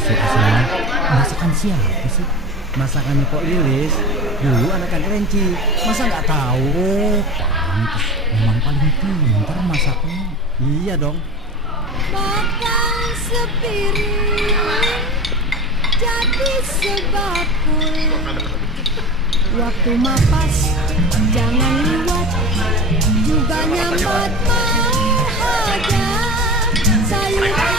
siapa sih? Masakan siapa sih? Masakannya Pok Lilis. Dulu anak Renci. Masa nggak tahu? Pantes, memang paling pintar masaknya. Iya dong. Makan sepiring jadi sebakul. Waktu mapas jangan liwat, juga nyambat mau ada sayur